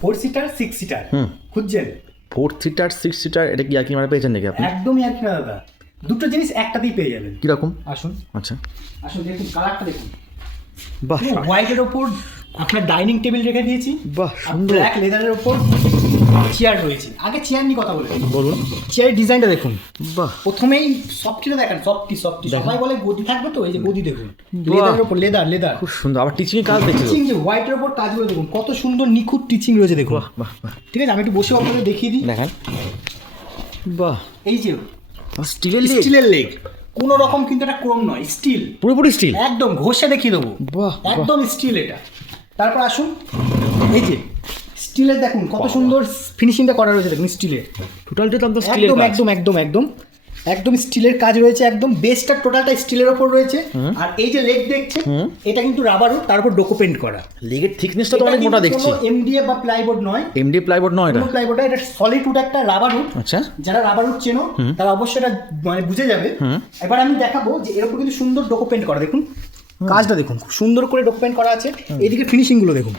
4 seater 6 seater খুঁজছেন? 4 seater 6 seater, এটা কি আর কি মানে পেয়েছেন নাকি আপনি? একদমই আর কি না দাদা, দুটো জিনিস একটাতেই পেয়ে যাবেন। কিরকম? আসুন আচ্ছা, আসুন, দেখুন কালারটা দেখুন। বাহ হোয়াইটের ওপর আপনার ডাইনিং টেবিল রেখে দিয়েছি, বাহ সুন্দর। ব্ল্যাক লেদারের ওপর চেয়ার রয়েছে। আগে চেয়ার নিয়ে কথা বলে বলুন। চেয়ারের ডিজাইনটা দেখুন। বাহ, প্রথমেই সফটিটা দেখেন, সফটি সবাই বলে গদি থাকবে, তো এই যে গদি দেখুন, লেদারের ওপর লেদার খুব সুন্দর। আবার টিচিং এর কাজ দেখছি। টিচিং যে হোয়াইটের ওপর কাজগুলো দেখুন, কত সুন্দর নিখুঁত টিচিং রয়েছে দেখুন। বাহ বাহ বাহ, ঠিক আছে, আমি একটু বসে আপনাদের দেখিয়ে দিই। দেখেন। বাহ, এই যে স্টিলের স্টিলের লেগ, কোনো রকম কিন্তু এটা ক্রোম নয়, স্টিল, পুরোপুরি স্টিল। একদম ঘষে দেখিয়ে দেবো। বাহ, একদম স্টিল এটা। তারপর আসুন, এই যে স্টিলের দেখুন কত সুন্দর ফিনিশিংটা করা রয়েছে দেখুন, স্টিলের টোটালটা তো একদম স্টিলের একদম কাজ। একদম একদম একদম একদম স্টিলের কাজ রয়েছে, একদম বেসটা টোটালটা স্টিলের ওপর রয়েছে। আর এই যে লেগ দেখছেন, এটা কিন্তু রাবার উড, তার উপর ডোকো পেন্ট করা। লেগের থিকনেসটা তো অনেক মোটা দেখছি। এমডিএফ বা প্লাইবোর্ড নয়, এমডি প্লাইবোর্ড নয় এটা। প্লাইবোর্ড এটা সলিড উড, একটা রাবার উড। আচ্ছা, যারা রাবার উড চেনো তারা অবশ্যই এটা মানে বুঝে যাবে। এবার আমি দেখাবো যে এর উপর কিন্তু সুন্দর ডোকো পেন্ট করা, দেখুন কাজটা দেখুন, খুব সুন্দর করে ডোকো পেন্ট করা আছে। এইদিকে ফিনিশিংগুলো দেখুন,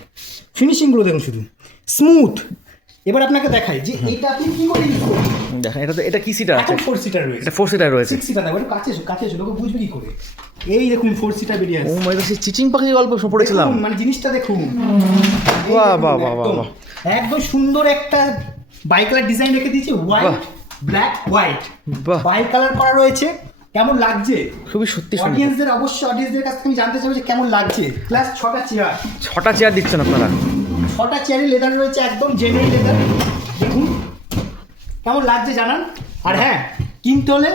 ফিনিশিংগুলো দেখুন শুধু স্মুথ। এবার আপনাকে দেখাই যে এইটা আপনি কি করে ইউজ করবেন। দেখেন এটা তো, এটা কি সিটার আছে? এখন 4 সিটার রয়েছে, এটা 4 সিটার রয়েছে। 6 সিটার দেখো, কাছে এসো, লোক বুঝবে কি করে। এই দেখুন 4 সিটার বেরিয়ে ও আসছে। মানে তো সেই চিচিং পাখির গল্প পড়েছিলাম। দেখুন, মানে জিনিসটা দেখুন। এই বাহ, দেখুন, বাহ, বাহ, বাহ, একদম- বাহ। একদম সুন্দর একটা বাই কালার ডিজাইন রেখে দিয়েছি, হোয়াইট বাহ। ব্ল্যাক হোয়াইট বাহ। বাই কালার করা রয়েছে। কেমন লাগছে? খুবই সত্যি সুন্দর। অডিয়েন্সদের অডিয়েন্সদের কাছ থেকে আমি জানতে চাইবো যে কেমন লাগছে। প্লাস 6টা চেয়ার, 6টা চেয়ার দিচ্ছেন আপনারা? 6টা চেয়ারে লেদার রয়েছে, একদম জেনুইন লেদার। দেখুন কেমন লাগছে জানান। আর হ্যাঁ, কিনতে হলে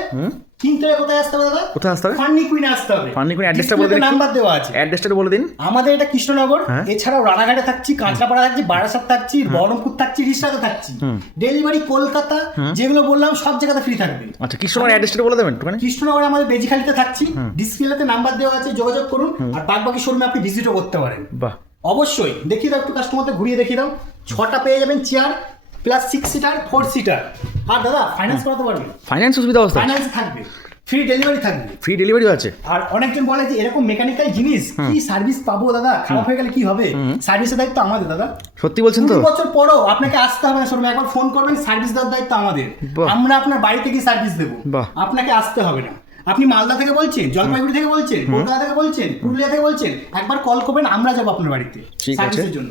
কোথায় আসতে হবে দাদা? কোথায় আসতে হবে? ফান্নি কুইনে আসতে হবে। ফান্নি কুইন অ্যাড্রেসটা বলে দিন। নাম্বার দেওয়া আছে, অ্যাড্রেসটা বলে দিন। আমাদের এটা কৃষ্ণনগর, হ্যাঁ। এছাড়াও রানাঘাটে থাকছি, কাঁচরাপাড়া থাকছি, বারাসাত থাকছি, বহরমপুর থাকছি, রিষড়াতে থাকছি। ডেলিভারি কলকাতা, যেগুলো বললাম সব জায়গাতে ফ্রি থাকবে। আচ্ছা, কৃষ্ণনগর অ্যাড্রেসটা বলে দেবেন একটুখানি। কৃষ্ণনগরে আমাদের বেজিখালিতে থাকছি, ডিসপ্লেতে নাম্বার দেওয়া আছে, যোগাযোগ করুন। আর বাকি শোরুমে আপনি ভিজিটও করতে পারেন। বাহ, অবশ্যই দেখিয়ে দাও, একটু কাস্টমারদের ঘুরিয়ে দেখিয়ে দাও। 6টা পেয়ে যাবেন চেয়ার, প্লাস 6 সিটার 4 সিটার। আর দাদা ফাইন্যান্স করাতে পারবেন, ফাইন্যান্স সুবিধা অবস্থা? ফাইন্যান্স থাকবে, ফ্রি ডেলিভারি থাকবে। ফ্রি ডেলিভারিও আছে? আর অনেকজন বলে যে এরকম মেকানিক্যাল জিনিস কি সার্ভিস পাবো দাদা, খারাপ হয়ে গেলে কি হবে? সার্ভিসের দায়িত্ব আমাদের দাদা। সত্যি বলছেন তো? 2 বছর পরও আপনাকে আসতে হবে না শোরুমে, একবার ফোন করবেন, সার্ভিস দেওয়ার দায়িত্ব আমাদের। বাহ। আমরা আপনার বাড়িতে গিয়ে সার্ভিস দেবো, বাহ। আপনাকে আসতে হবে না। আপনি মালদা থেকে বলছেন, জলপাইগুড়ি থেকে বলছেন, কলকাতা থেকে বলছেন, পুরুলিয়া থেকে বলছেন, একবার কল করবেন, আমরা যাবো আপনার বাড়িতে ঠিক আছে। সার্ভিসের জন্য।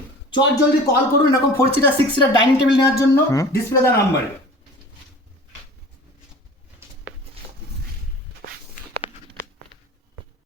জলদি কল করুন, এরকম 4 সিটার 6 সিটার ডাইনিং টেবিল নেওয়ার জন্য ডিসপ্লে দেওয়া নাম্বারে।